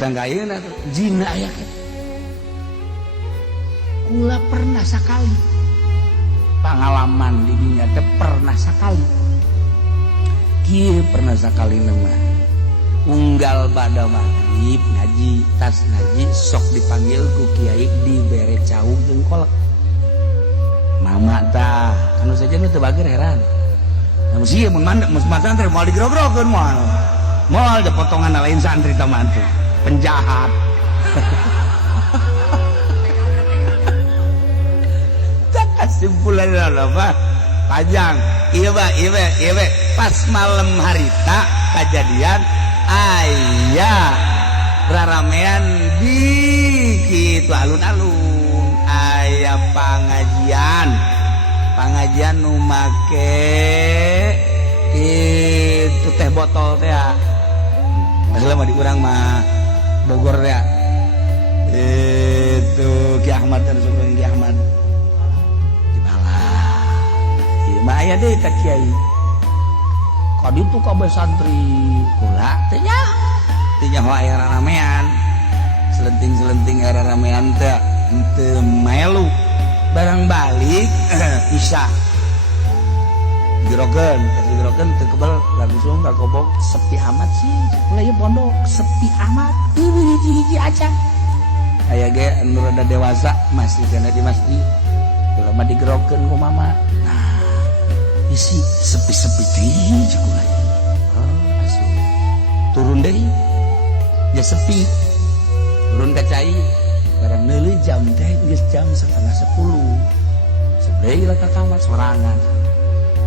dan ayeuna jina aya kula pernah sakali pengalaman di dinya teh pernah sakali kieu pernah sakali nama unggal bada maghrib ngaji tas ngaji sok dipanggil ku kiai dibere caug jeung kolak mama tah anu saja nu teu bager heran anu sieun mun mandek mun santri moal digrog-grogeun moal da potongan lain santri tah mantu penjahat kesimpulan apa panjang iya pas malam harita kejadian ayah raramean di gitu alun-alun ayah pengajian nu make itu teh botol teh masalah mah di urang mah Bogor teh itu Ki Ahmad dan Sugeng Ki Ahmad aya deh tak kiai kadi itu kabeh santri kula teh nya aya ramean selenting era ramean teh henteu melu barang balik isya dirogen teu kebal langsung kakobok sepi amat sih kula ieu pondok sepi amat hiji-hiji aja aya ge anu rada dewasa masih kana di masjid kula mah digerokeun ku mama isi sepi-sepi teh cukup asuh turun deh ya sepi turun ke cai barang neuli jam teh geus jam 9:30 sebelah lah ka kamar sorangan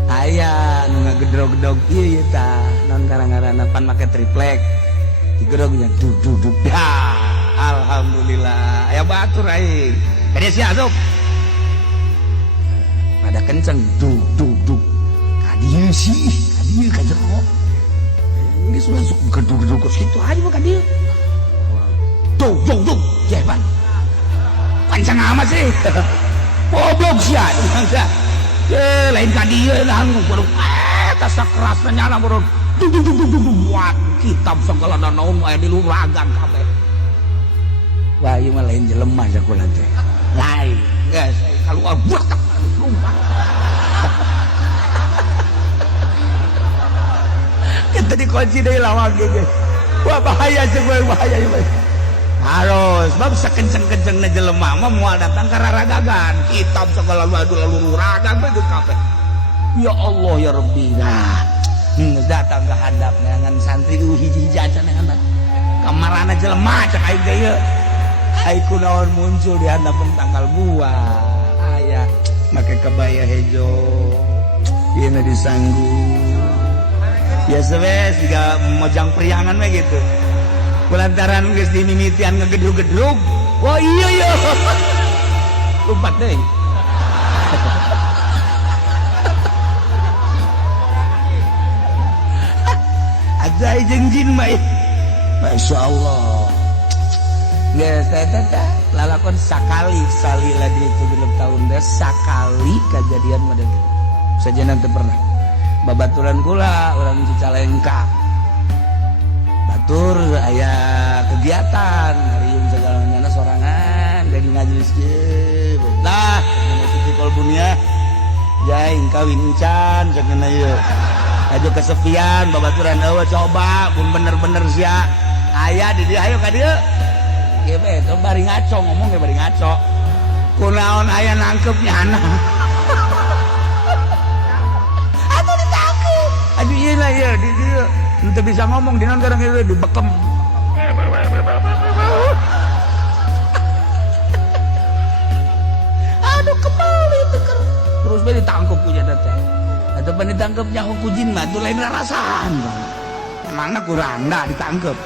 aya nu ngagedrog-gedrog ieu tah naon ngaranna pan make triplek digedrognya duduk ya alhamdulillah aya batur aing kada sia asup pada kenceng duduk kadieu sih kadieu ka jero ini sudah masuk gedung-gedung ke situ aja mah kadieu duk jeban pancang amat sih goblok sia lain kadieu nah baru tas kerasna nyala baru buat kitab segala naon aya di luragan kabeh wah ieu mah lain jelema sakulah teh lain geus kaluar butak lumpah kita dikunci dari lawang gitu wah bahaya harus bab sekenceng-kencengna jelema mah moal datang ka raragagan kitab segala lalu ragang begitu kabeh ya Allah ya Rabbi nah datang ke hadapna ngan santri hiji-hiji acan ngan kamarana jelema cak aing ge ieu ai kunaon muncul di handapeun tanggal buah aya make kebaya hejo ieu disanggu biasa wes juga mojang priangan mah gitu kulantaran geus dimimitian ngegedrug-gedrug wah iya lompat deh ajai jeung jin mah Masya Allah geus teh lalakon sakali salila di 7 tahun teh sakali kejadian mah teh sajeuna teu pernah babaturan kula orang Cicalengka batur aya kegiatan harium segala nyana sorangan dari majelis ge lah Siti Kolbunia jaing kawin encan cenah ieu aja kesepian babaturan eueuh coba pun bener-bener sia aya di dieu hayu ka dieu ge teh bari ngaco ngomong ge bari ngaco kunaon aya nangkep nyana aduh iya lah ya di dia entah bisa ngomong di non kadang itu dibekem aduh kembali teker terus be ditangkep punya datang atau pan ditangkep nyaho ku jin mah tuh lain rasaan emangna kurang dah ditangkep